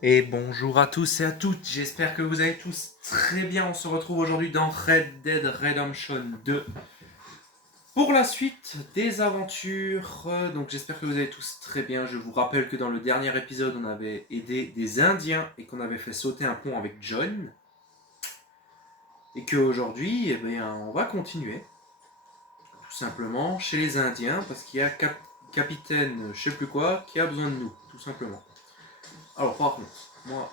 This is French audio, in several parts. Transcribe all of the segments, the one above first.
Et bonjour à tous et à toutes, j'espère que vous allez tous très bien. On se retrouve aujourd'hui dans Red Dead Redemption 2 pour la suite des aventures. Donc j'espère que vous allez tous très bien. Je vous rappelle que dans le dernier épisode, on avait aidé des Indiens et qu'on avait fait sauter un pont avec John. Et qu'aujourd'hui, on va continuer tout simplement chez les Indiens parce qu'il y a capitaine je sais plus quoi qui a besoin de nous, tout simplement. Alors par contre, moi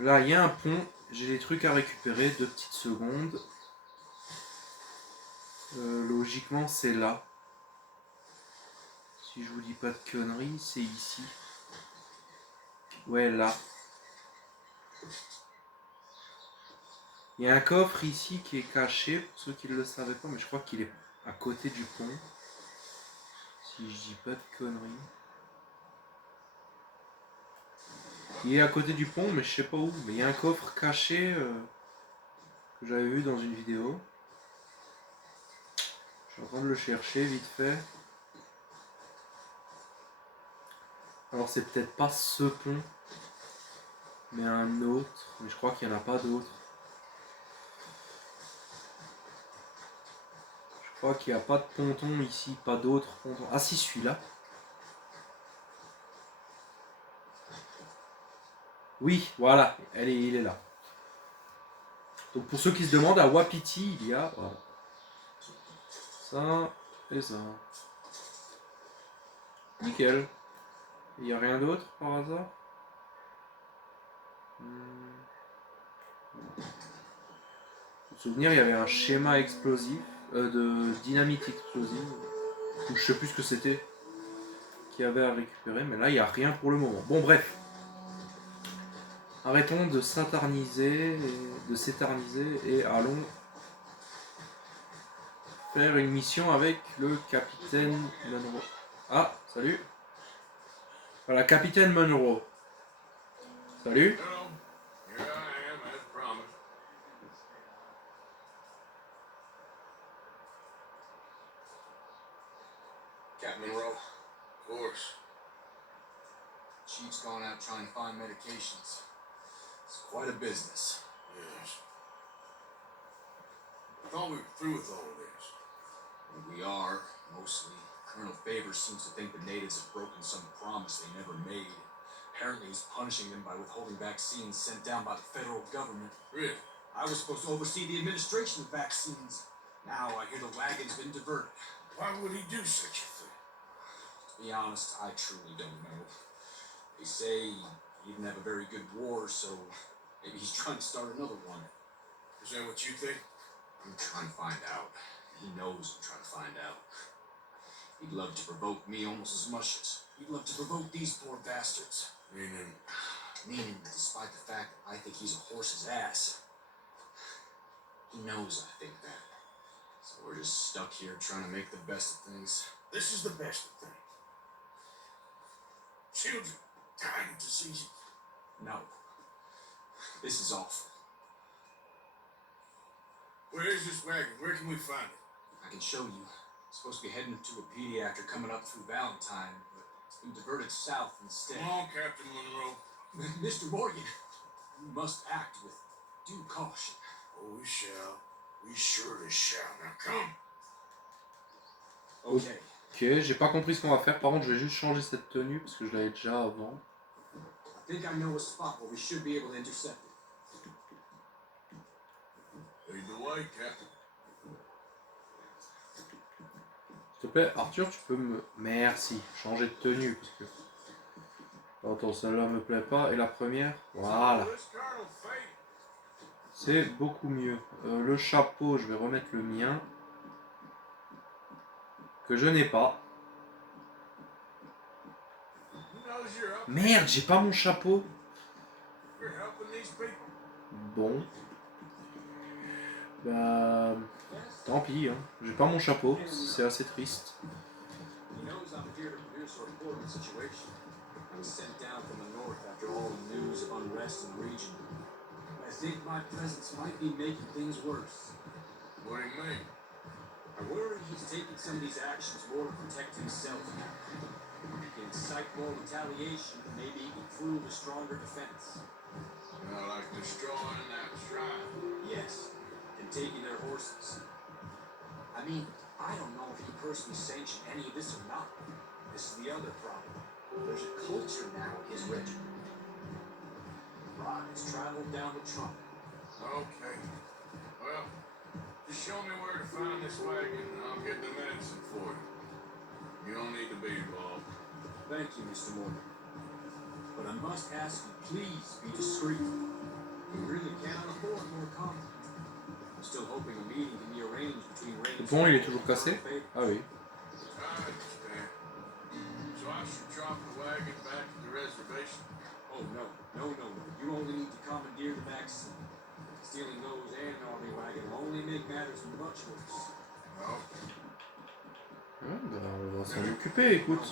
là, il y a un pont. J'ai des trucs à récupérer. 2 petites secondes. Logiquement, c'est là. Si je vous dis pas de conneries, c'est ici. Ouais, là. Il y a un coffre ici qui est caché, pour ceux qui ne le savaient pas, mais je crois qu'il est à côté du pont. Si je dis pas de conneries. Il est à côté du pont, mais je sais pas où. Mais il y a un coffre caché que j'avais vu dans une vidéo. Je suis en train de le chercher vite fait. Alors c'est peut-être pas ce pont, mais un autre. Mais je crois qu'il n'y en a pas d'autre. Je crois qu'il n'y a pas de ponton ici, pas d'autres pontons. Ah si, celui-là. Oui, voilà, il est là. Donc pour ceux qui se demandent, à Wapiti, il y a voilà, ça et ça. Nickel. Il n'y a rien d'autre par hasard. Pour souvenir, il y avait un schéma explosif, de dynamite explosive, ou je sais plus ce que c'était, qu'il y avait à récupérer, mais là il n'y a rien pour le moment. Bon bref. Arrêtons de s'éterniser et allons faire une mission avec le capitaine Monroe. Ah, salut. Voilà, capitaine Monroe. Salut. Hello. Here I am, as promised. Captain Monroe, Of course. Chief's gone out trying to find medications. It's quite a business. Yes. I thought we were through with all of this. And we are, mostly. Colonel Favors seems to think the natives have broken some promise they never made. Apparently he's punishing them by withholding vaccines sent down by the federal government. Really? I was supposed to oversee the administration of vaccines. Now I hear the wagon's been diverted. Why would he do such a thing? To be honest, I truly don't know. They say he didn't have a very good war, so maybe he's trying to start another one. Is that what you think? I'm trying to find out. He knows I'm trying to find out. He'd love to provoke me almost as much as he'd love to provoke these poor bastards. Meaning, Despite the fact that I think he's a horse's ass, he knows I think that. So we're just stuck here trying to make the best of things. this is the best of things. Children dying of diseases. No. This is awful. Where is this wagon? Where can we find it? I can show you. It's supposed to be heading to a pediatric coming up through Valentine, but it's been diverted south instead. Come on, Captain Monroe. Mr. Morgan, you must act with due caution. Oh, we shall. We surely shall. Now come. Okay. Ok, j'ai pas compris ce qu'on va faire. Par contre, je vais juste changer cette tenue parce que je l'avais déjà avant. I think I know a spot where we should be able to intercept it. Lead the way, Captain. S'il te plaît, Arthur, tu peux me... Merci. Changer de tenue parce que... Attends, celle-là me plaît pas. Et la première, voilà. Oh, it's Colonel Fate. C'est beaucoup mieux. Le chapeau, je vais remettre le mien. Que je n'ai pas. Who knows you're up? Merde, j'ai pas mon chapeau. You're helping these people. Bon. Bah... Tant pis, hein. J'ai pas mon chapeau. C'est assez triste. He knows I'm here to produce a report on the situation. I was sent down from the north after all the news of unrest in the region. I think my presence might be making things worse. What do you mean? I worry he's taking some of these actions more to protect himself. He can incite more retaliation, maybe it can prove a stronger defense. Like destroying that shrine. Yes, and taking their horses. I mean, I don't know if he personally sanctioned any of this or not. This is the other problem. There's a culture now in his regiment. Rod has traveled down the trunk. Okay. Well, just show me where to find this wagon and I'll get the medicine for you. You don't need to be involved. Thank you, Mr. Morgan. But I must ask you, please be discreet. We really cannot afford more comment. I'm still hoping a meeting can be arranged between Rain Le pont il est toujours cassé? Ah oui. I understand. So I should drop the wagon back at the reservation? Oh, no. You only need to commandeer the vaccine. Stealing those and an army wagon will only make matters much worse. No. Ouais, bah, on va s'en occuper, écoute.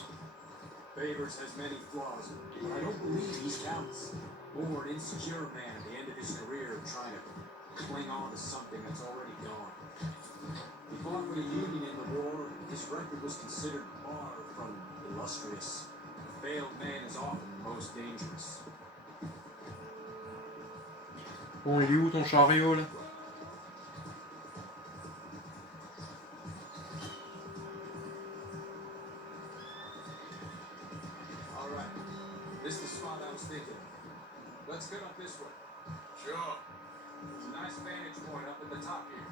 Favors has many flaws, but I don't believe he's callous. More an insecure man at the end of his career trying to cling on to something that's already gone. He fought for the Union in the war, and his record was considered far from illustrious. A failed man is often the most dangerous. Bon, il est où ton chariot là? All right, this is the spot I was thinking of. Let's get up this way. Sure. There's a nice vantage point up at the top here.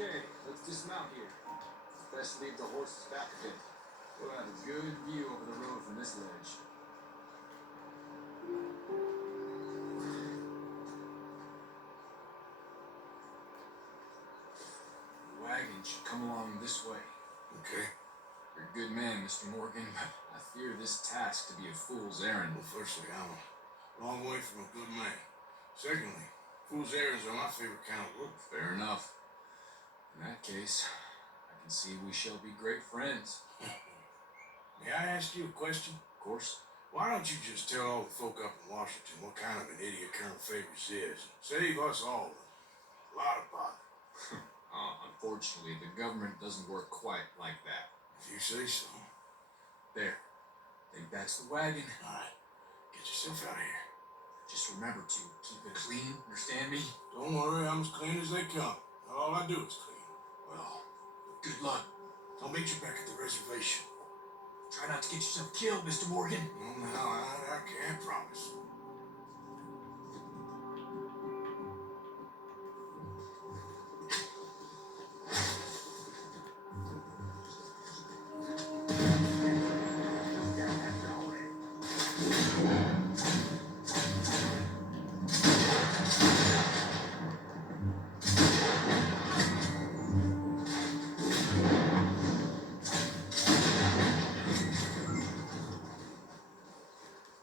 Okay, let's dismount here. Best leave the horses back a bit. We'll have a good view over the road from this ledge. The wagon should come along this way. Okay. You're a good man, Mr. Morgan, but I fear this task to be a fool's errand. Well, firstly, I'm a long way from a good man. Secondly, fool's errands are my favorite kind of work. Fair enough. In that case, I can see we shall be great friends. May I ask you a question? Of course. Why don't you just tell all the folk up in Washington what kind of an idiot Colonel Favors is? Save us all a lot of bother. Unfortunately, the government doesn't work quite like that. If you say so. There. Think that's the wagon. All right. Get yourself out of here. Just remember to keep it clean, understand me? Don't worry, I'm as clean as they come. All I do is clean. Well, good luck. I'll meet you back at the reservation. Try not to get yourself killed, Mr. Morgan. No, I can't promise.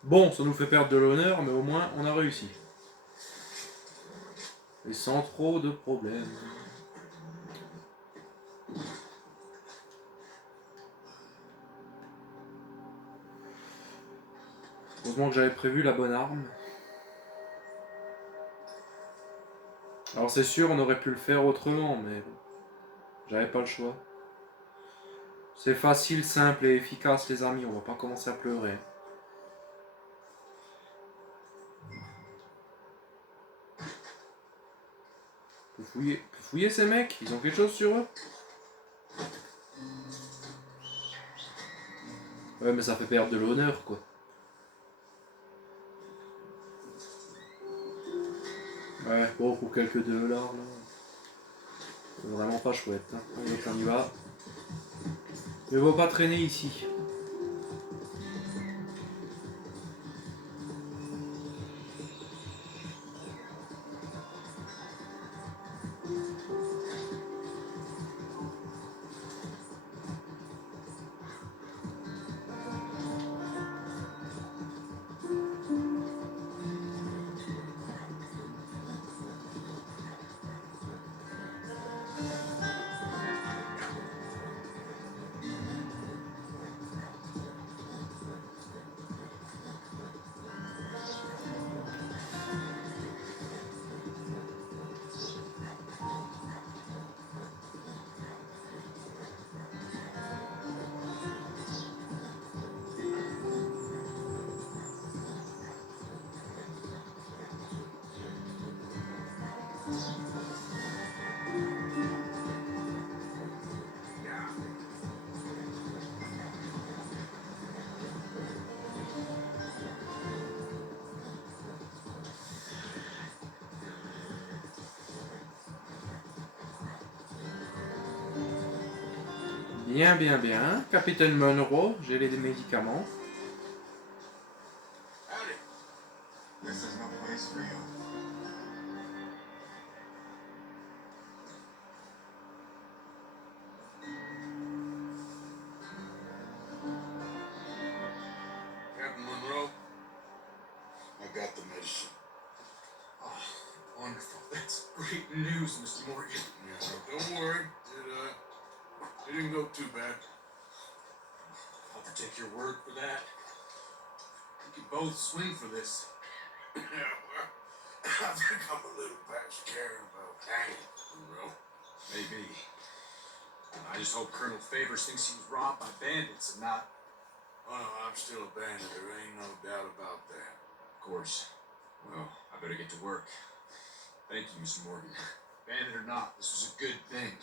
Bon, ça nous fait perdre de l'honneur, mais au moins on a réussi. Et sans trop de problèmes. Heureusement que j'avais prévu la bonne arme. Alors c'est sûr, on aurait pu le faire autrement, mais bon, j'avais pas le choix. C'est facile, simple et efficace les amis, on va pas commencer à pleurer. Fouiller ces mecs, ils ont quelque chose sur eux? Ouais, mais ça fait perdre de l'honneur, quoi. Ouais, bon, pour quelques $, là. C'est vraiment pas chouette. Hein. Allez, on y va. Ne va pas traîner ici. Bien, bien, bien. Capitaine Monroe, j'ai les médicaments. Howdy. This is no place for you. Captain Monroe, I got the medicine. Oh, wonderful. That's great news, Mr. Morgan. Yeah, don't worry. It didn't go too bad. I'll have to take your word for that. We can both swing for this. Yeah, well, I think I'm a little past caring about hanging, Monroe. Maybe. I just hope Colonel Favors thinks he was robbed by bandits and not... Oh, no, I'm still a bandit. There ain't no doubt about that. Of course. Well, I better get to work. Thank you, Mr. Morgan. Bandit or not, this was a good thing.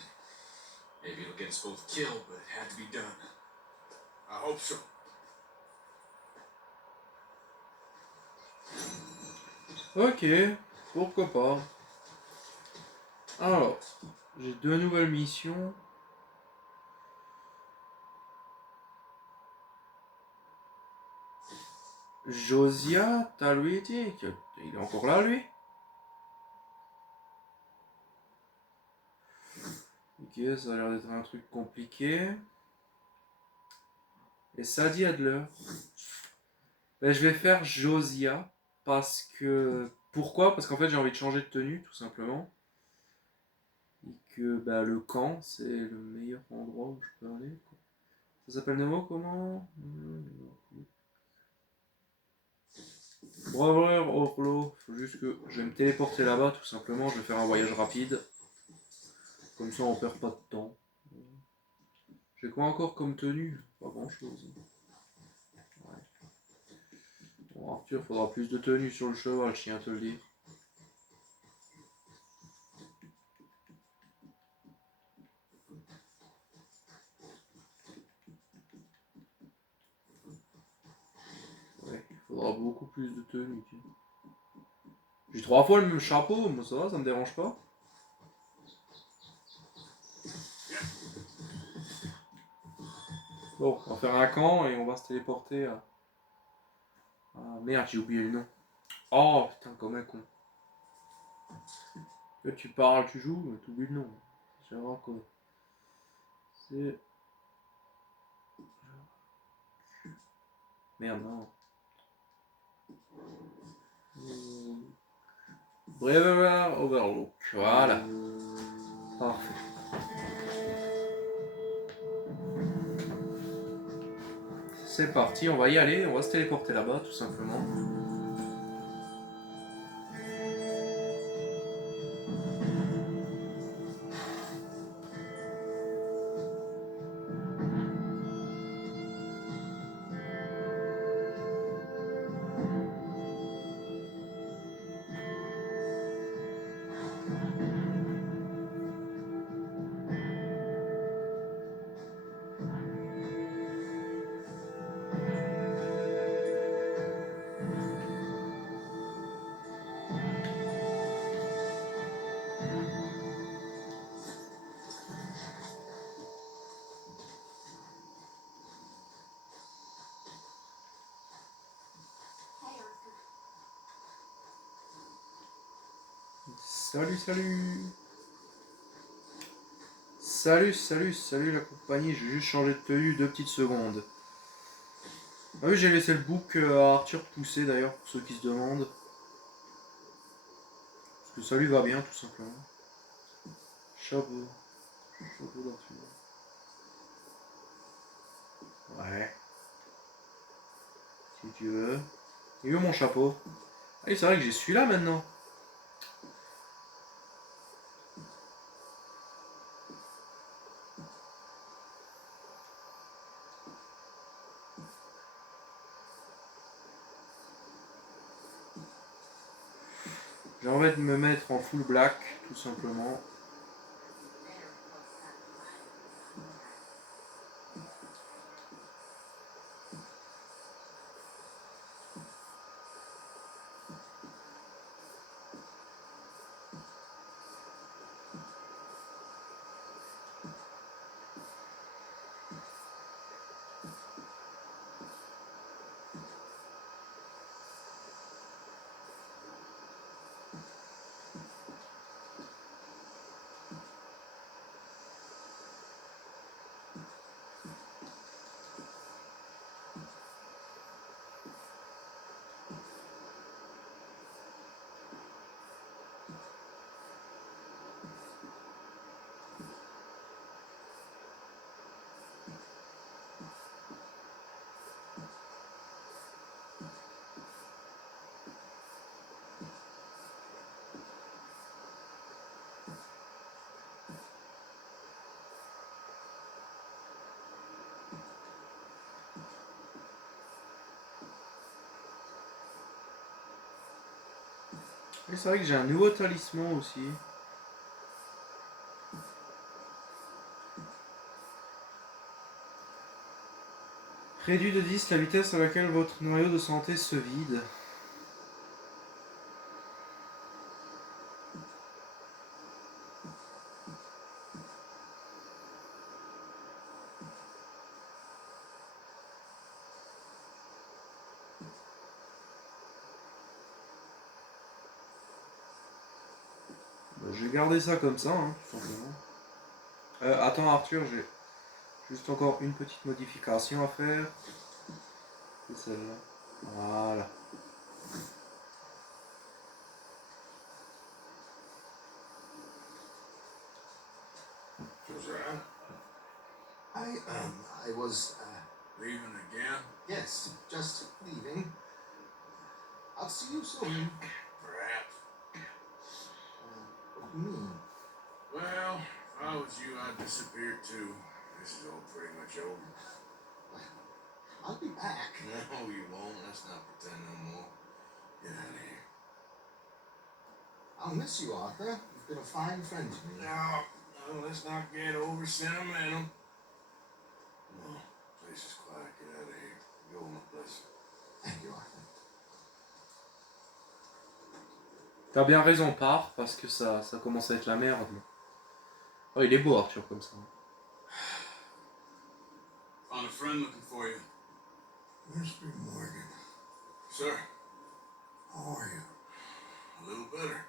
Maybe it'll get us both killed, but it had to be done. I hope so. Ok, pourquoi pas. Alors, j'ai 2 nouvelles missions. Josiah Talwiti, il est encore là lui? Ok, ça a l'air d'être un truc compliqué. Et Sadie Adler. Ben, je vais faire Josiah parce que... Pourquoi? Parce qu'en fait j'ai envie de changer de tenue tout simplement. Et que ben, le camp c'est le meilleur endroit où je peux aller. Quoi. Ça s'appelle Nemo comment? Bravo Orlo, faut juste que je vais me téléporter là-bas tout simplement, je vais faire un voyage rapide. Comme ça on perd pas de temps. J'ai quoi encore comme tenue? Pas grand chose. Ouais. Bon Arthur, faudra plus de tenue sur le cheval, je tiens à te le dire. Ouais, il faudra beaucoup plus de tenue. J'ai 3 fois le même chapeau, moi ça va, ça me dérange pas. Bon, on va faire un camp et on va se téléporter à... Ah merde, j'ai oublié le nom. Oh putain, comme un con. Là tu parles, tu joues, mais t'oublies le nom. Je vais voir quoi. C'est... Merde, non. Brewer Overlook. Voilà. Parfait. C'est parti, on va y aller, on va se téléporter là-bas tout simplement. Salut, salut. Salut la compagnie, j'ai juste changé de tenue 2 petites secondes. Ah oui, j'ai laissé le bouc à Arthur pousser d'ailleurs, pour ceux qui se demandent. Parce que ça lui va bien tout simplement. Chapeau. Chapeau d'Arthur. Ouais. Si tu veux. Il est où mon chapeau? Ah oui, c'est vrai que j'ai celui-là maintenant. J'ai envie de me mettre en full black, tout simplement. Et c'est vrai que j'ai un nouveau talisman aussi. Réduit de 10 la vitesse à laquelle votre noyau de santé se vide. Je vais garder ça comme ça, hein, tout simplement. Attends Arthur, j'ai juste encore une petite modification à faire. C'est celle-là. Voilà. Josiah, I was, leaving again? yes, just leaving. I'll see you soon. Perhaps. What do you mean? Well, if I was you, I'd disappear too. This is all pretty much over. I'll be back. No, you won't. Let's not pretend no more. Get out of here. I'll miss you, Arthur. You've been a fine friend to me. No, let's not get over sentimental. No, place is quiet. Get out of here. Go, my blessing. Thank you, Arthur. T'as bien raison, pars, parce que ça commence à être la merde. Oh, il est beau Arthur comme ça. Found a friend looking for you. Mr. Morgan, Sir, how are you? a little better.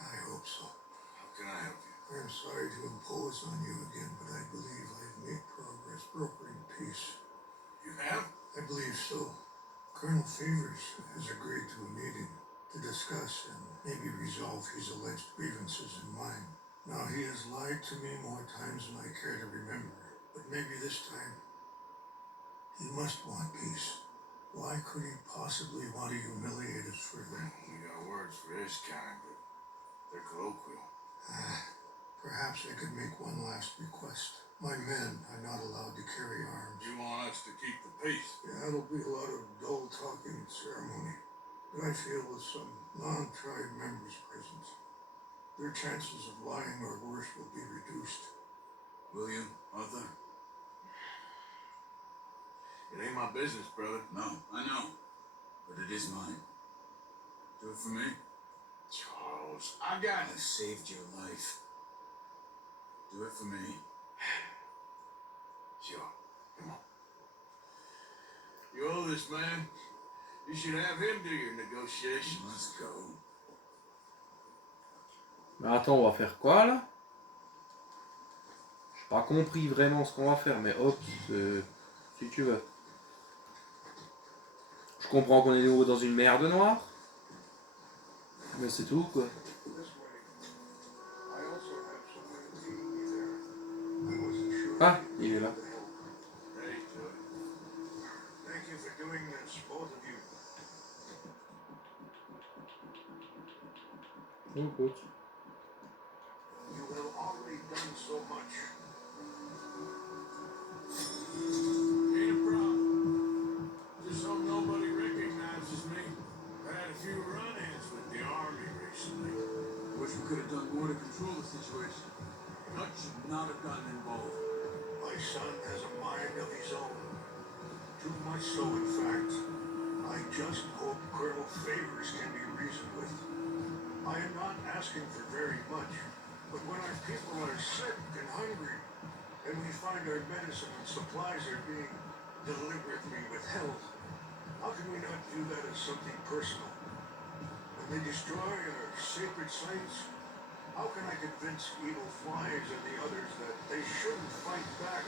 I hope so. How can I help you? I'm sorry to impose on you again, but I believe I've made progress brokering peace. You have? I believe so. Colonel Favors has agreed to a meeting to discuss and maybe resolve his alleged grievances and mine. Now, he has lied to me more times than I care to remember, but maybe this time he must want peace. Why could he possibly want to humiliate us further? We got words for this kind, but they're colloquial. Perhaps I could make one last request. My men are not allowed to carry arms. You want us to keep the peace? Yeah, it'll be a lot of dull talking and ceremony. But I feel with some non-tried members present, their chances of lying or worse will be reduced. William, Arthur? It ain't my business, brother. No, I know. But it is mine. Do it for me. Charles, I got it. I've saved your life. Do it for me. Sure. Come on. You owe this man. You should have him do your negotiations. Let's go. Mais attends, on va faire quoi là? J'ai pas compris vraiment ce qu'on va faire, mais hop, si tu veux. Je comprends qu'on est nouveau dans une merde noire. Mais c'est tout quoi. Ah, il est là. Hey, Joe. Thank you for doing this, both of you. Oh, écoute. You have already done so much. Ain't a problem. Just so nobody recognizes me. I had a few run-ins with the army recently. could have done more to control the situation. Dutch should not have gotten involved. My son has a mind of his own. Too much so, in fact. I just hope Colonel Favors can be reasoned with. I am not asking for very much, but when our people are sick and hungry, and we find our medicine and supplies are being deliberately withheld, how can we not view that as something personal? When they destroy our sacred sites, how can I convince evil flies and the others that they shouldn't fight back?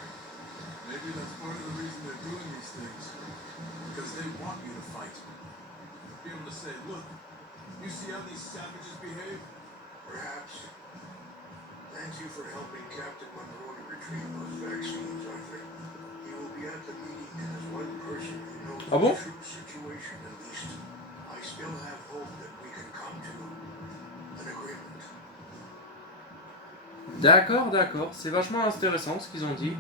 Maybe that's part of the reason they're doing these things. Because they want you to fight. Be able to say, look, you see how these savages behave? Perhaps. Thank you for helping Captain Monroe to retrieve those vaccines, Arthur. He will be at the meeting, and as one person who knows Ah bon? the true situation at least, I still have hope that we can come to an agreement. D'accord, d'accord. C'est vachement intéressant ce qu'ils ont dit.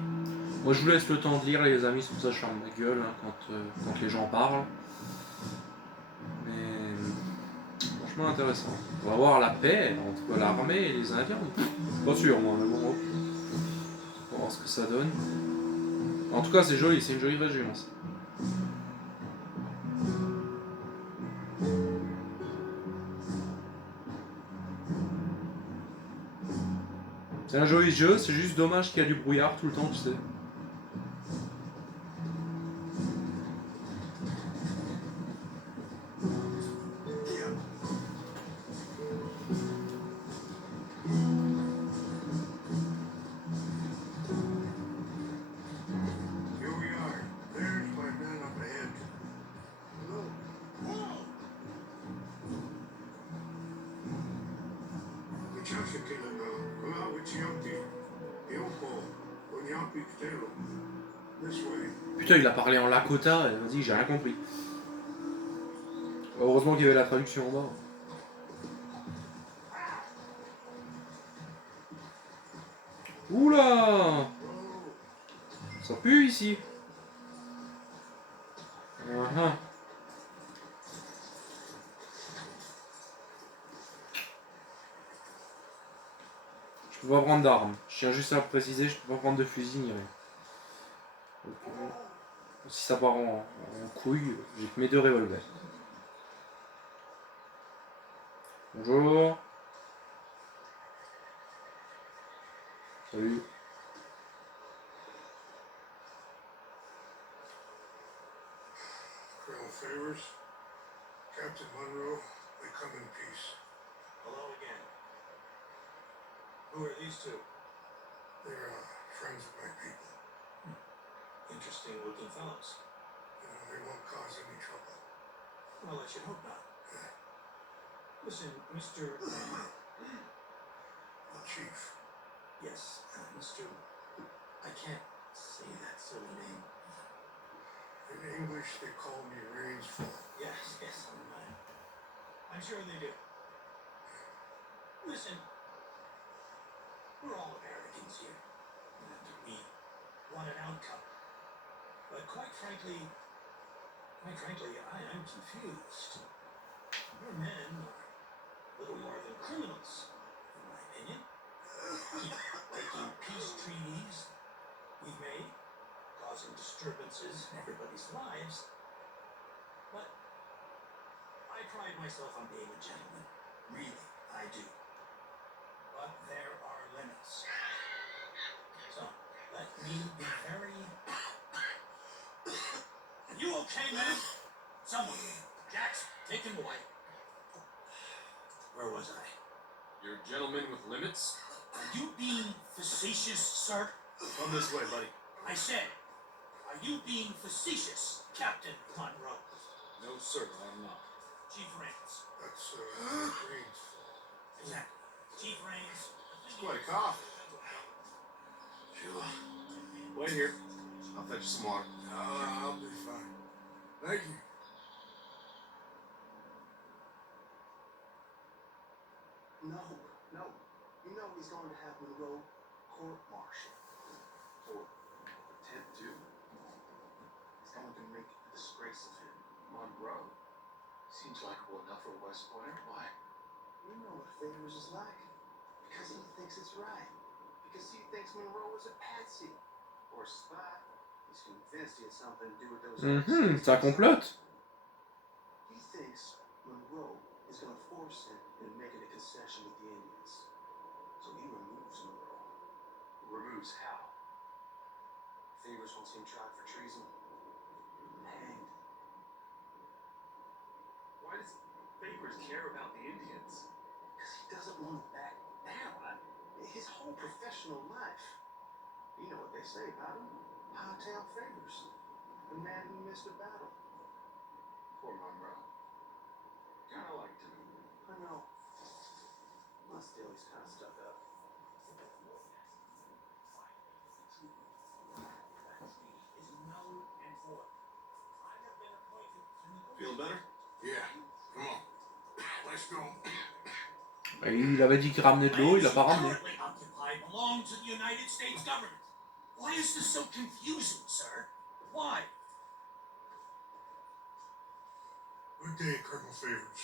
Moi, je vous laisse le temps de lire, les amis, c'est pour ça que je ferme ma gueule hein, quand les gens parlent. Mais franchement intéressant. On va voir la paix entre l'armée et les Indiens. Pas sûr, moi, mais bon. On va voir ce que ça donne. En tout cas, c'est joli, c'est une jolie région. Ça. C'est un joli jeu, c'est juste dommage qu'il y a du brouillard tout le temps, tu sais. Here we are. There's my man up ahead. Hello. Muchacha que la Wichianti. Yoko. Onyapi Ktero. This way. Putain, il a parlé en Lakota, et vas-y, j'ai rien compris. Heureusement qu'il y avait la traduction en bas. Oula! Ça pue ici. Uh-huh. Je peux pas prendre d'armes. Je tiens juste à préciser, je peux pas prendre de fusil ni rien. Donc, si ça part en couille, j'ai que mes 2 revolvers. Bonjour. Salut. Colonel Favors, Captain Monroe, they come in peace. Hello again. Who are these two? They're friends of my people. Interesting looking fellows. They won't cause any trouble. Well, I should hope not. Listen, Mr. Chief. Yes, Mr. I can't say that silly name. In English, they call me Rainsford. Yes, I'm sure they do. Listen, we're all Americans here. And we want an outcome. But quite frankly, I'm confused. Your men are little more than criminals, in my opinion. Keep breaking peace treaties we've made, causing disturbances in everybody's lives. But I pride myself on being a gentleman. Really, I do. But there are limits. So, let me be very... You okay, man? Someone. Jackson, take him away. Where was I? You're a gentleman with limits? Are you being facetious, sir? Come this way, buddy. I said, are you being facetious, Captain Monroe? No, sir, I'm not. Chief Raines. That's Rainsford. Exactly. Chief Raines. It's quite a cough. Sheila, wait here. I'll fetch you some water. I'll be fine. Thank you. No. You know he's going to have Monroe court-martialed. Or attempt to. He's going to make a disgrace of him. Monroe. Seems likable enough for a West Pointer. Why? You know what Favors is like. thinks it's right. Because he thinks Monroe was a patsy. Or spy. He's convinced he had something to do with those Ça complote. He thinks Monroe is going to force him into making a concession with the Indians. So he removes Monroe. Removes how? Favors wants him tried for treason. And hanged. Why does Favors care about the Indians? Because he doesn't want to back down. His whole professional life. You know what they say about him. Hightown Favors. The man who missed a battle. Poor Monroe. Kinda liked him. I know. Well, still, he's kind of stuck up. Feel better? Yeah, come on. Let's go. Et il avait dit qu'il ramenait de l'eau, il l'a pas ramené. Currently occupied belong to the United States government. Why is this so confusing, sir? Why? Good day, Colonel Favors.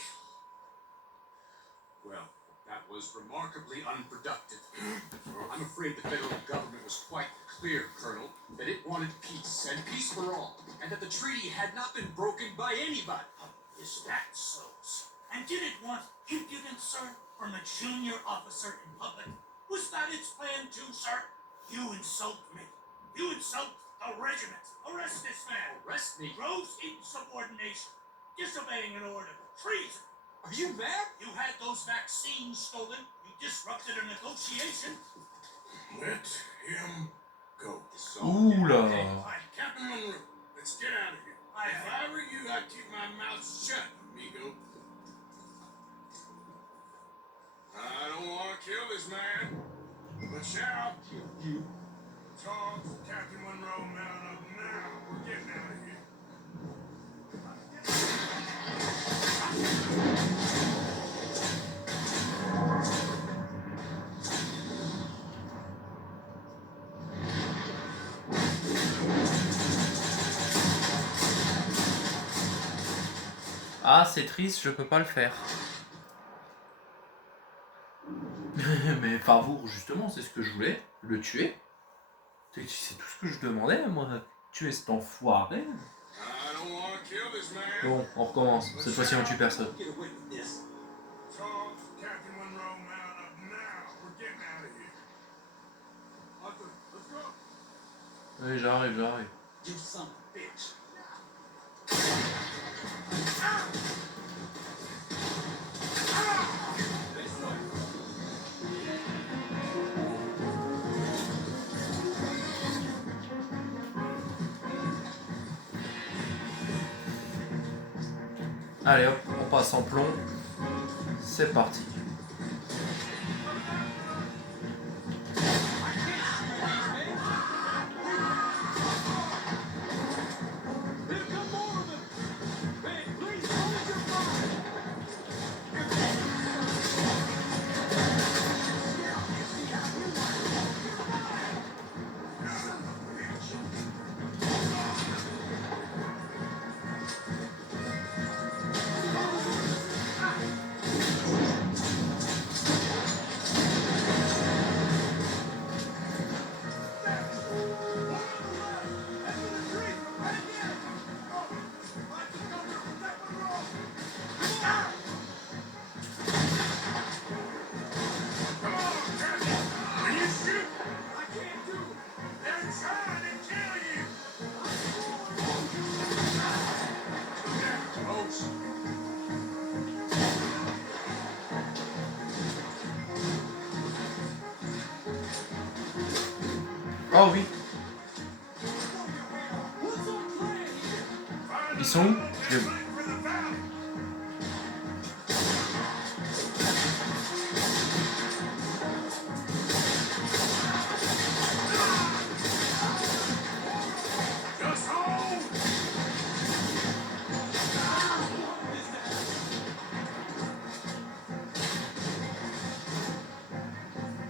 Well, that was remarkably unproductive. I'm afraid the federal government was quite clear, Colonel, that it wanted peace, and peace for all, and that the treaty had not been broken by anybody. Is that so? And did it want impudence, sir, from a junior officer in public? Was that its plan too, sir? You insult me. You insult the regiment. Arrest this man. Arrest me? Gross insubordination. Disobeying an order. Treason. Are you mad? You had those vaccines stolen. You disrupted a negotiation. Let him go. Ouh là. Captain Monroe, let's get out of here. If I were you, I'd keep my mouth shut, amigo. I don't want to kill this man, but shall you? Charles, Captain Monroe, mount up now. We're getting out of here. Ah, c'est triste, je peux pas le faire. Mais Farvour, justement, c'est ce que je voulais, le tuer. C'est tout ce que je demandais, moi, tuer cet enfoiré. I don't want to kill this man. Bon, on recommence. Cette fois-ci, on tue personne. Get away with this. Charles, Captain Monroe, mount up now. We're getting out of here. Arthur, let's go. Oui, j'arrive. You son of a bitch. This way. Allez hop, on passe en plomb. C'est parti. Oh oui. Ils sont où?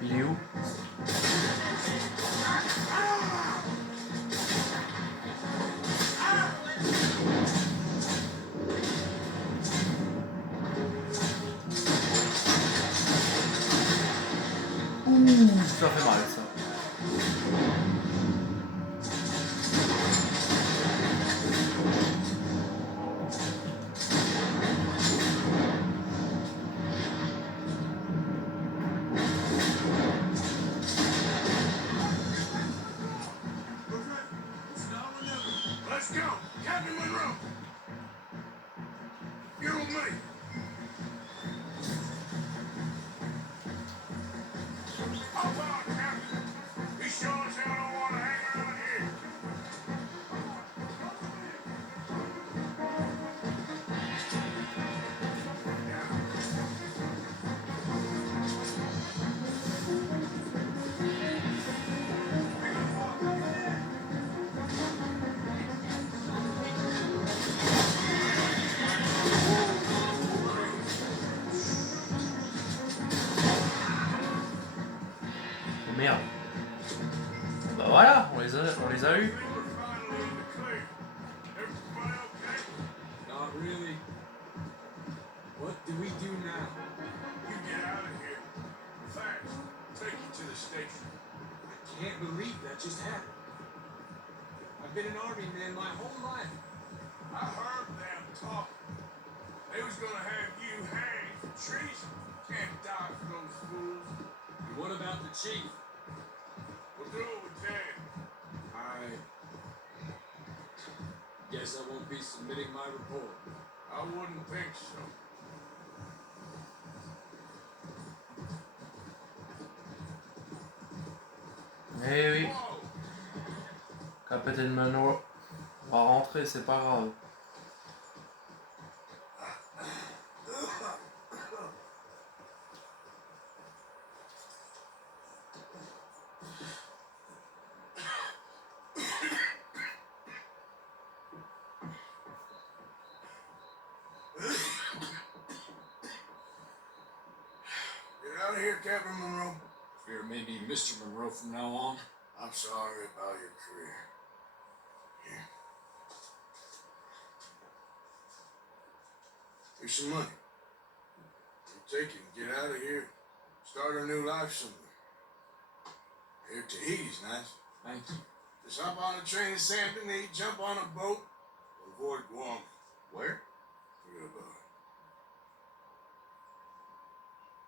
Il est où? ça fait mal ça. Let's go! Captain Monroe! You're with me! Hop on, Captain! We sure as hell don't want to hang around here! Oh, merde. Bah voilà, on les a I eus. think we're finally in the clear. Everybody okay? Not really. What do we do now? You get out of here. Fast. Take you to the station. I can't believe that just happened. I've been an army man my whole life. I heard them talk. They was gonna have you hanged for treason. Can't die for those fools. And what about the chief? We'll do it with Dan. I guess I won't be submitting my report. I wouldn't think so. Eh oui, Whoa! Captain Monroe va rentrer, c'est pas grave. Get out of here, Captain Monroe. Fear maybe Mr. Monroe from now on. I'm sorry about your career. Here. Here's some money. You take it and get out of here. Start a new life somewhere. Here, Tahiti's nice. Thank you. Just hop on a train to San Denis, jump on a boat, avoid Guam. Where? Forget about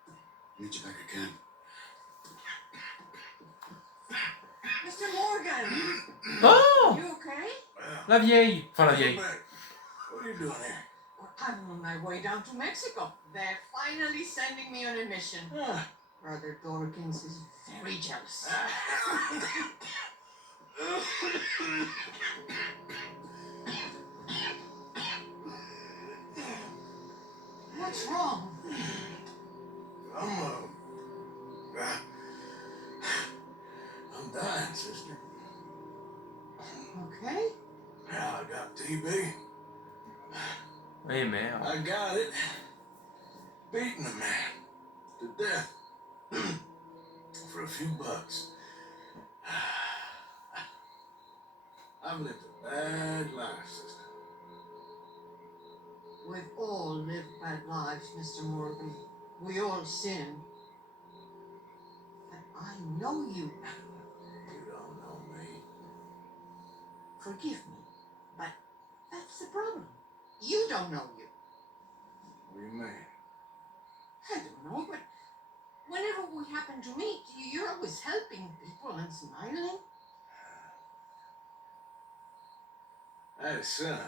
it. Meet you back again. Mr. Morgan, Oh, you okay? la vieille. Enfin, la Come vieille. back. What are you doing here? Well, I'm on my way down to Mexico. They're finally sending me on a mission. Ah. Brother Dorkins is very jealous. What's wrong? I'm dying, sister. Okay. Yeah, I got TB. Eh merde. I got it. Beating a man to death for a few bucks. I've lived a bad life, sister. We've all lived bad lives, Mr. Morgan. We all sin. But I know you. You don't know me. Forgive me, but that's the problem. You don't know you. What do you mean? I don't know, but whenever we happen to meet, you're always helping people and smiling. I had a son.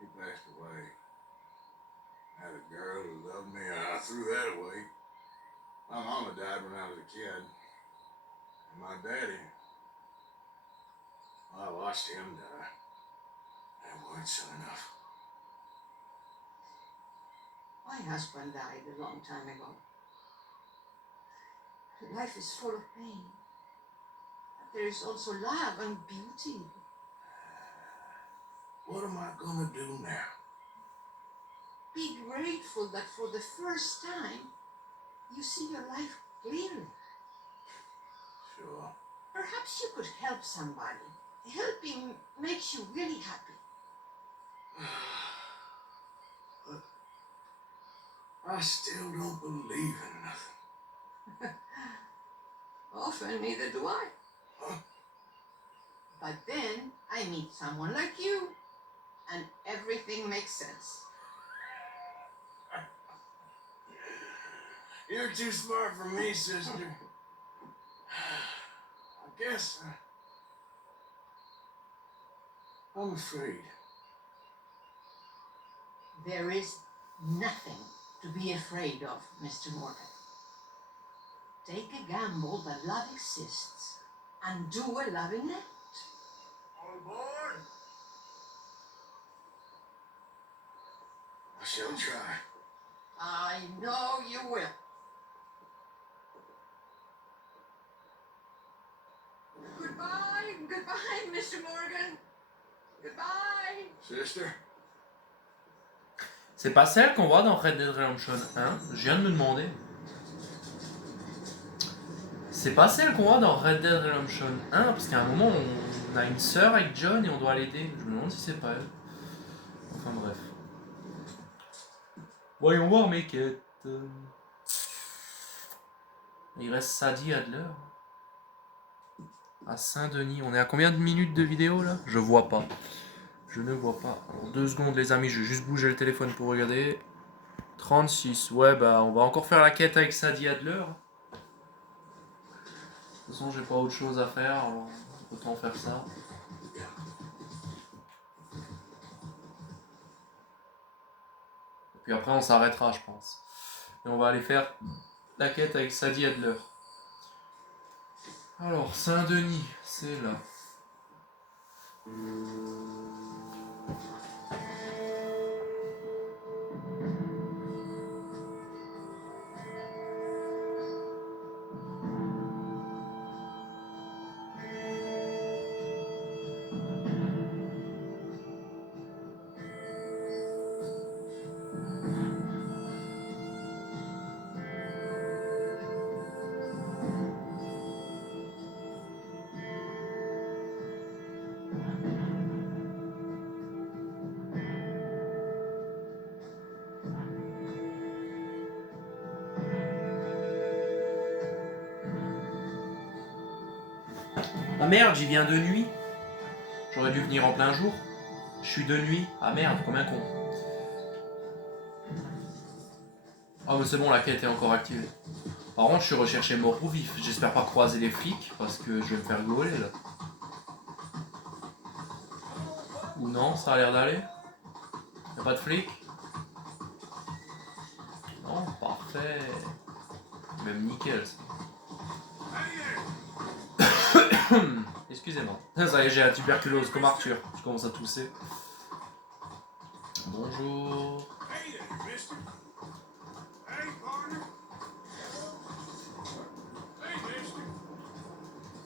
He passed away. I had a girl who loved me. I threw that away. My mama died when I was a kid. And my daddy, well, I watched him die. That weren't soon enough. My husband died a long time ago. Life is full of pain. But there is also love and beauty. What am I gonna do now? Be grateful that for the first time, you see your life clearly. Sure. Perhaps you could help somebody. Helping makes you really happy. But I still don't believe in nothing. Well, neither do I. Huh? But then I meet someone like you, and everything makes sense. You're too smart for me, sister. I guess I'm afraid. There is nothing to be afraid of, Mr. Morgan. Take a gamble that love exists and do a loving act. On board. I shall try. I know you will. Goodbye, goodbye, Mr. Morgan. Goodbye. Sister? C'est pas celle qu'on voit dans Red Dead Redemption 1, je viens de me demander. C'est pas celle qu'on voit dans Red Dead Redemption 1, parce qu'à un moment on a une sœur avec John et on doit l'aider. Je me demande si c'est pas elle. Enfin bref. Voyons voir mes quêtes. Il reste Sadie Adler. À Saint-Denis. On est à combien de minutes de vidéo là? Je vois pas. Je ne vois pas. Alors, 2 secondes les amis, je vais juste bouger le téléphone pour regarder. 36. Ouais bah on va encore faire la quête avec Sadie Adler. De toute façon j'ai pas autre chose à faire, alors autant faire ça. Et puis après on s'arrêtera je pense. Et on va aller faire la quête avec Sadie Adler. Alors Saint-Denis, c'est là. Ah merde, j'y viens de nuit. J'aurais dû venir en plein jour. Je suis de nuit. Ah merde, comme un con. Ah mais c'est bon, la quête est encore activée. Par contre, je suis recherché mort ou vif. J'espère pas croiser les flics parce que je vais me faire gauler là. Ou non, ça a l'air d'aller. Y'a pas de flics? Non, parfait. Même nickel ça. Excusez-moi. Ça y est, j'ai la tuberculose comme Arthur. Je commence à tousser. Bonjour. Hey there, mister. Hey, partner. Hey, mister.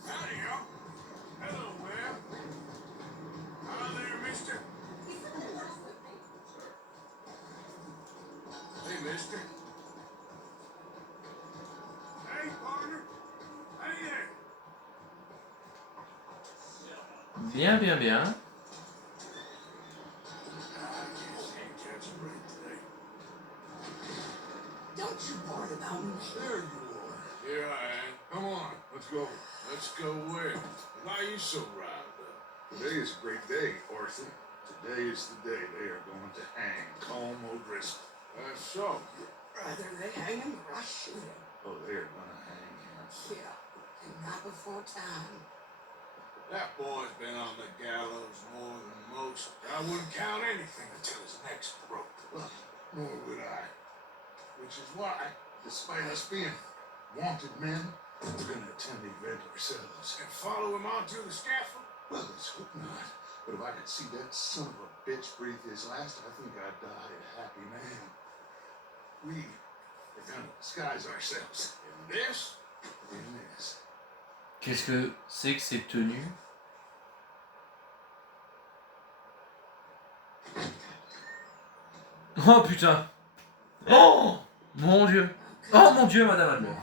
Howdy, y'all. Hello, Webb. Hi there, mister. Hey, mister. Hey, partner. Hey there. Bien, bien, bien. I just can't catch a break today. Don't you worry about me. There you are. Here I am. Come on, let's go. Let's go where? Why are you so riled up? Today is a great day, Orson. Today is the day they are going to hang Colm O'Driscoll. That's so. Brother, they hang him or I shoot him. Oh, they are going to hang him. Yeah, and not before time. That boy's been on the gallows more than most. I wouldn't count anything until his neck's broke. Well, nor would I. Which is why, despite us being wanted men, we're going to attend the event ourselves. And follow him onto the scaffold? Well, let's hope not. But if I could see that son of a bitch breathe his last, I think I'd die a happy man. We are going to disguise ourselves in this. Qu'est-ce que c'est que ces tenues? Oh putain! Oh mon dieu! Oh mon dieu, Madame Adler!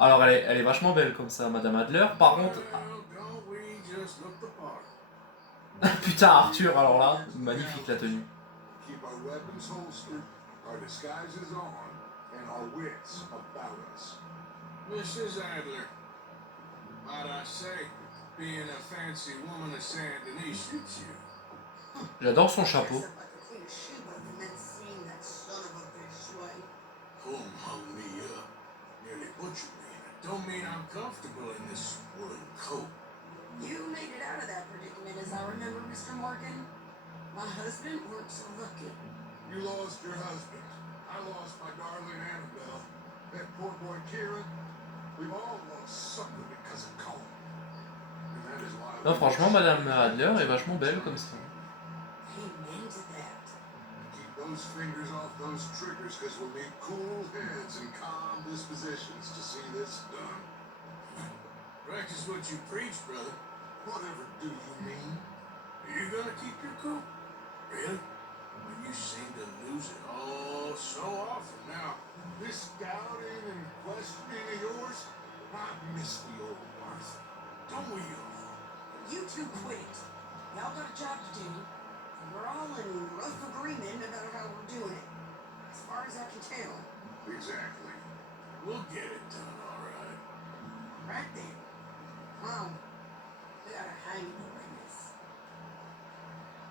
Alors elle est vachement belle comme ça, Madame Adler. Par contre... Putain, Arthur, alors là, magnifique la tenue. Keep our weapons holstered, our disguises on, and our wits about us. Mrs. Adler, might I say, being a fancy woman of Saint Denis suits you. J'adore son chapeau. Dress up like a queen of Sheba and then seeing that son of a bitch sway. Home hung me up, nearly butchered me, and it don't mean I'm comfortable in this woolen coat. You made it out of that predicament, as I remember, Mr. Morgan. My husband weren't so lucky. You lost your husband. I lost my darling Annabelle. That poor boy Kieran. We've all lost something because of Colin. And that is why Non, franchement, Madame Adler est vachement belle comme ça. Amen to that. keep those fingers off those triggers, because we'll need cool heads and calm dispositions to see this done. Practice what you preach, brother. Whatever do you mean? Are you gonna keep your cool? Really? When you seem to lose it all so often now. This doubting and questioning of yours, I miss the old Martha. Don't we all? You two quit. Y'all got a job to do. And we're all in rough agreement about how we're doing it. As far as I can tell. Exactly. We'll get it done, all right. Right then. Well, we gotta hang over this.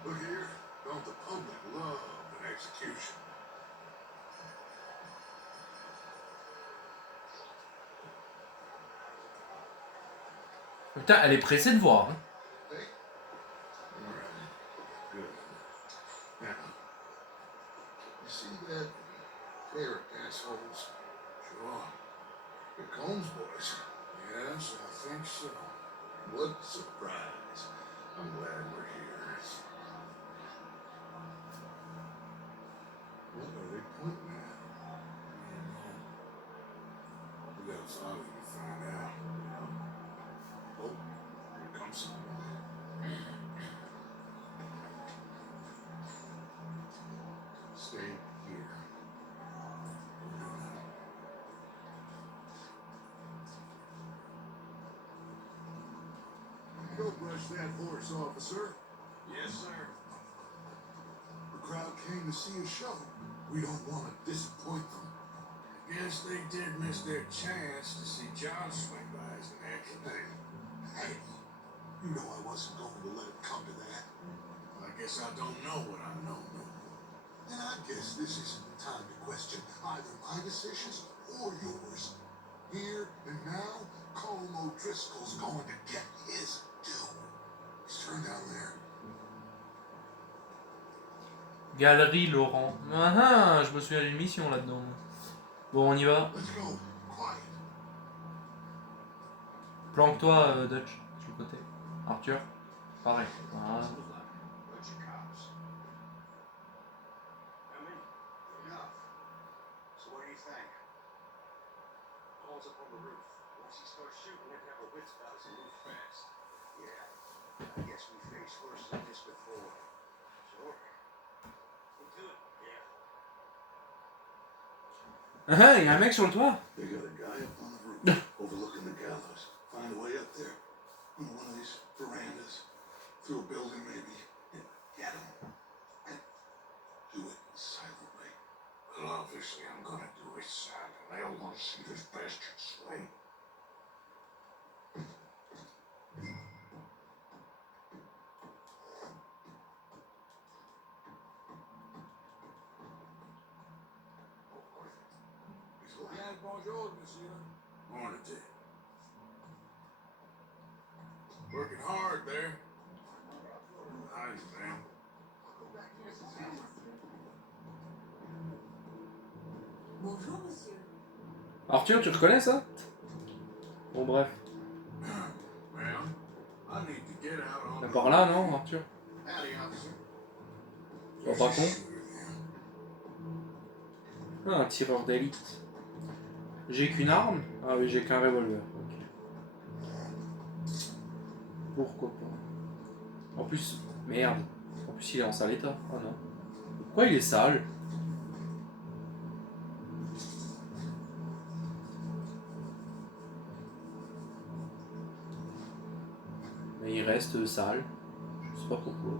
Look here, don't the public love an execution? Putain, elle est pressée de voir. Hein. Hey? All right. Good. Now, you see that pair of assholes? Sure. The Combs boys. Yes, I think so. What surprise. I'm glad we're here. What are they pointing at? We gotta follow you to find out. Oh, here comes someone. Stay here. Go brush that horse, officer. Yes, sir. The crowd came to see a show. We don't want to disappoint them. Guess they did miss their chance to see John swing by his neck. Hey, you know I wasn't going to let it come to that. I guess I don't know what I know no more. And I guess this isn't the time to question either my decisions or yours. Here and now, Colm O'Driscoll's going to get his due. He's turned down there. Galerie Laurent. Ah, je me souviens d'une mission là-dedans. Bon, on y va. Let's go. Quiet. Planque-toi, Dutch, sur le côté. Arthur, pareil. Voilà. Bunch of cops. Come in. Enough. So what do you think? Paul's up on the roof. Once he starts shooting, we have our wits about us and move fast. Yeah. I guess we faced worse than this before. Sure. Into it. Yeah. Ah, il y a un mec sur le toit. They got a guy up on the roof overlooking the gallows. Find a way up there. On one of these verandas. Through a building maybe. And get him. And do it silently. Well, obviously I'm gonna do it silent. I don't want to see this bastard swing. He's like, Bien, bonjour, monsieur. Morning, Dick. Working hard there. Nice, man. Bonjour, monsieur. Arthur, tu reconnais ça? Bon, bref. Well, I need to get out on T'es par là, non, Arthur? howdy, officer. Sois pas con. Ah, un tireur d'élite. J'ai qu'une arme? Ah oui, j'ai qu'un revolver. Ok. Pourquoi pas? En plus, merde. En plus, il est en sale état. Ah non. Pourquoi il est sale? Mais il reste sale. Je sais pas pourquoi.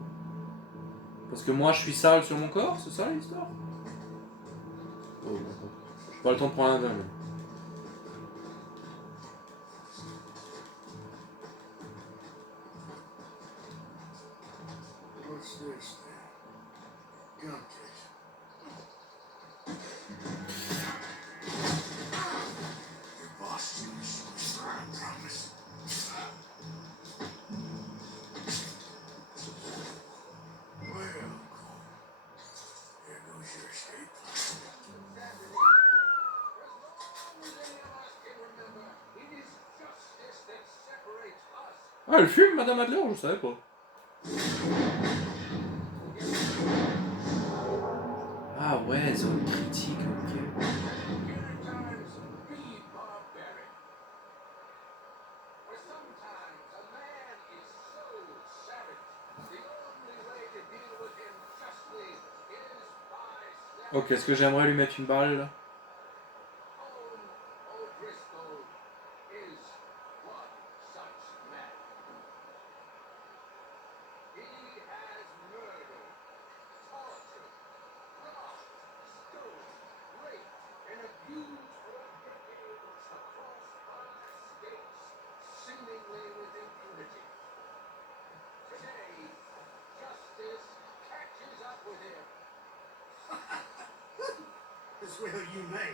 Parce que moi je suis sale sur mon corps, c'est ça l'histoire? Oh, d'accord. Pas le temps de prendre un verre. What's this then? Gun case. Your boss is gonna show us around, I promise. Well, Cole, there goes your escape plan. Ah, elle fume, Madame Adler, je savais pas. Ah ouais, zone critique, ok. Ok, est-ce que j'aimerais lui mettre une balle là? This will you may.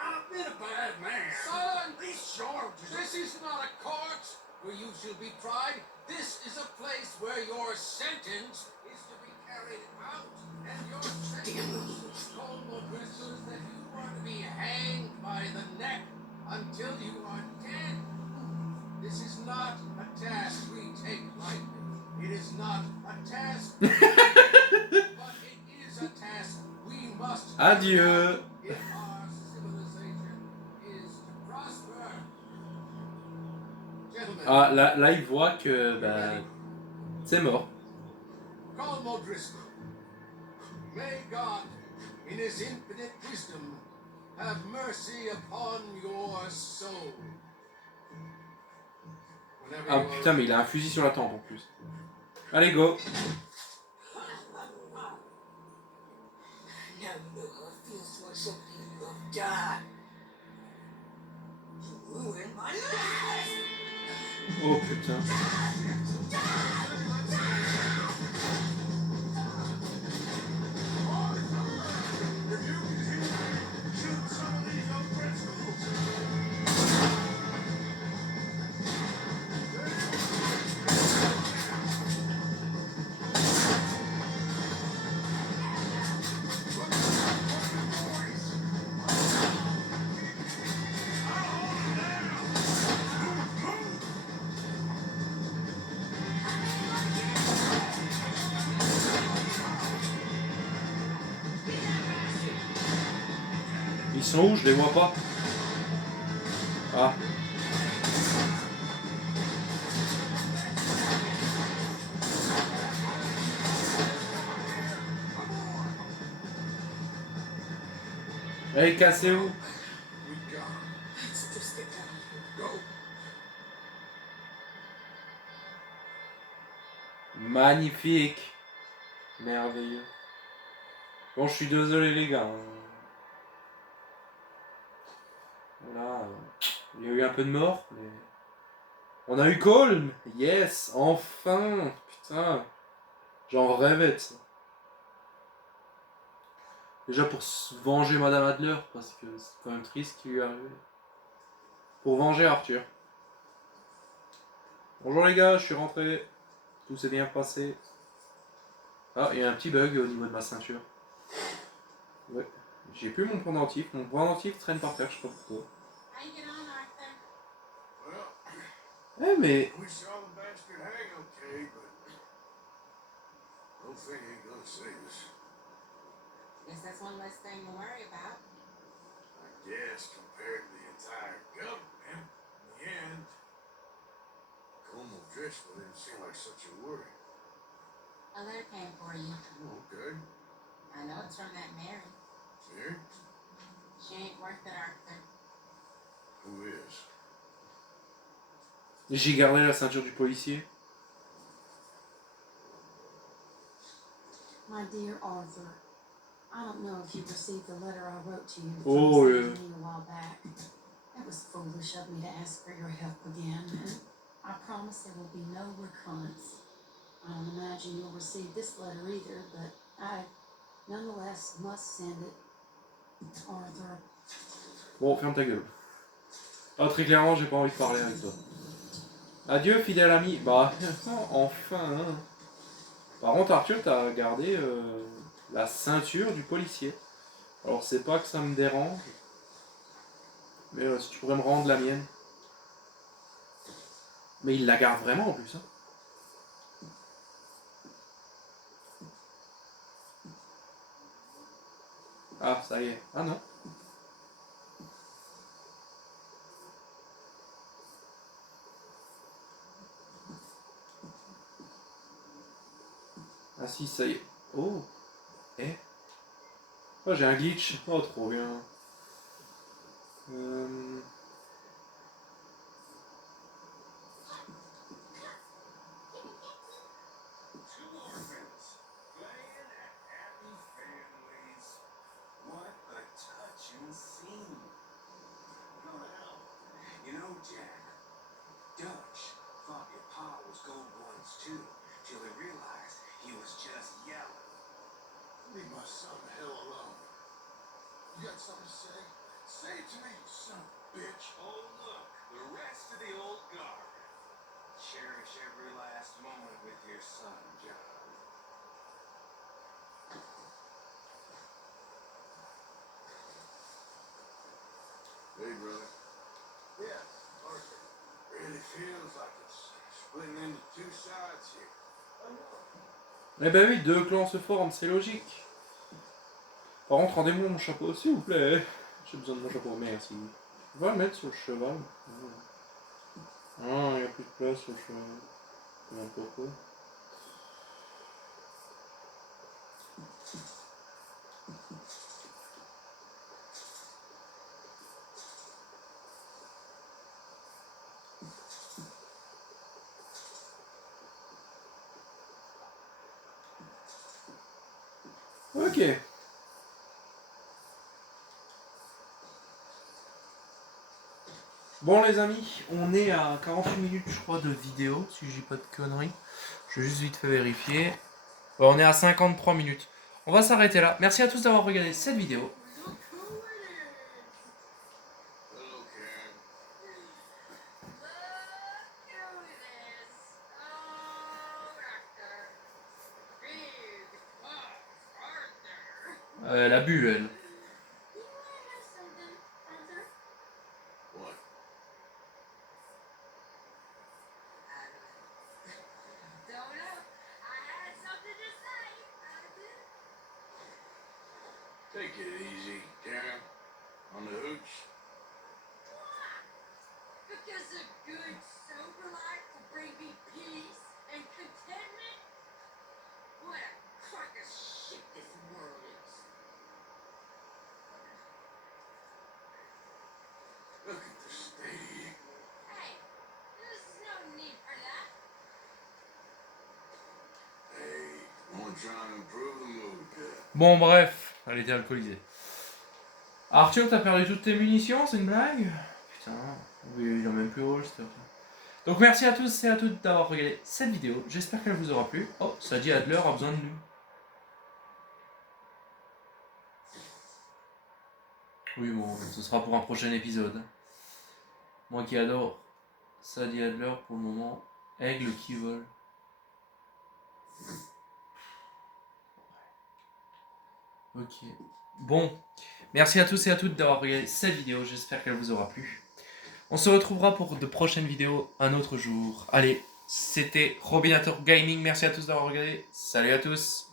I've been a bad man. Son, These charges. this is not a court where you shall be tried. This is a place where your sentence is to be carried out. And your sentence, Colm O'Driscoll, is that you are to be hanged by the neck until you are dead. This is not a task we take lightly. It is not a task, but it is a task we must Adieu. if our civilization is to prosper. Gentlemen, Ah, là il voit que bah, c'est mort. Colm O'Driscoll, may God, in his infinite wisdom, have mercy upon your soul. Whenever Ah you are putain, mais il a un fusil sur la tempe en plus. Allez, go. Never knew how it feels to accept you have died. You ruined my life! Oh putain. Ils sont où? Je les vois pas. Ah. Hey, cassez-vous. Let's just get down here. Go. Magnifique. Merveilleux. Bon, je suis désolé les gars. Voilà. Il y a eu un peu de mort, mais... On a eu Colm. Yes, enfin. Putain. J'en rêvais de ça. Déjà pour se venger Madame Adler, parce que c'est quand même triste ce qui lui est arrivé. Pour venger Arthur. Bonjour les gars, je suis rentré. Tout s'est bien passé. Ah, il y a un petit bug au niveau de ma ceinture. Ouais. J'ai plus mon pendentif. Mon pendentif traîne par terre, je sais pas pourquoi. Well, Eh mais... we saw the bastard hang okay, but no thing ain't gonna save us. Guess that's one less thing to worry about. I guess compared to the entire government, in the end, Colm O'Driscoll didn't seem like such a worry. A letter came for you. Oh, okay. I know it's from that Mary. Here? She ain't worth it, Arthur. Who is? J'ai gardé la ceinture du policier. My dear Arthur, I don't know if you received the letter I wrote to you Oh, from yeah. Stephanie a while back. It was foolish of me to ask for your help again, and I promise there will be no recurrence. I don't imagine you'll receive this letter either, but I nonetheless must send it. Arthur. Bon, ferme ta gueule. Ah, très clairement, j'ai pas envie de parler avec toi. Adieu, fidèle ami. Bah, enfin. Hein. Par contre, Arthur, t'as gardé la ceinture du policier. Alors, c'est pas que ça me dérange. Mais si tu pourrais me rendre la mienne. Mais il la garde vraiment en plus. Hein. Ah, ça y est. Ah non. Ah si, ça y est. Oh. Eh. Oh, j'ai un glitch. Oh, trop bien. Two orphans playing at happy families. What a touching scene. Go to hell. You know, Jack, Dutch thought your pa was gold ones too, till he realized he was just yelling. Leave my son the hell alone. You got something to say? Say it to me, you son of a bitch. Oh, look, the rest of the old guard. Cherish every last moment with your son, John. Hey, brother. Yes, Arthur. Really feels like it's splitting into two sides here. I know. Eh ben oui, deux clans se forment, c'est logique. Par contre, rendez-moi mon chapeau, s'il vous plaît. J'ai besoin de mon chapeau, merci. On va le mettre sur le cheval. Ah, il n'y a plus de place sur le cheval. Pourquoi? Ok. Bon les amis, on est à 48 minutes je crois de vidéo, si je dis pas de conneries. Je vais juste vite fait vérifier. Bon, on est à 53 minutes. On va s'arrêter là. Merci à tous d'avoir regardé cette vidéo. Look who it is. Hello, Karen. Elle a bu elle. What? Don't know. I had something to say. Take it easy, Karen. On the hooch. Because a good, sober life will bring me peace and contentment? What a crock of shit this world is. Look at the state of you. Hey, there's no need for that. Hey, I'm trying to improve the mood, kid. Bon bref, elle était alcoolisée. Arthur, t'as perdu toutes tes munitions, c'est une blague? Putain, oui, il a même plus holster. Donc merci à tous et à toutes d'avoir regardé cette vidéo. J'espère qu'elle vous aura plu. Oh, ça dit Adler a besoin de nous. Oui bon, ce sera pour un prochain épisode. Moi qui adore Sadie Adler pour le moment. Aigle qui vole. Ok. Bon. Merci à tous et à toutes d'avoir regardé cette vidéo. J'espère qu'elle vous aura plu. On se retrouvera pour de prochaines vidéos un autre jour. Allez, c'était Robinator Gaming. Merci à tous d'avoir regardé. Salut à tous.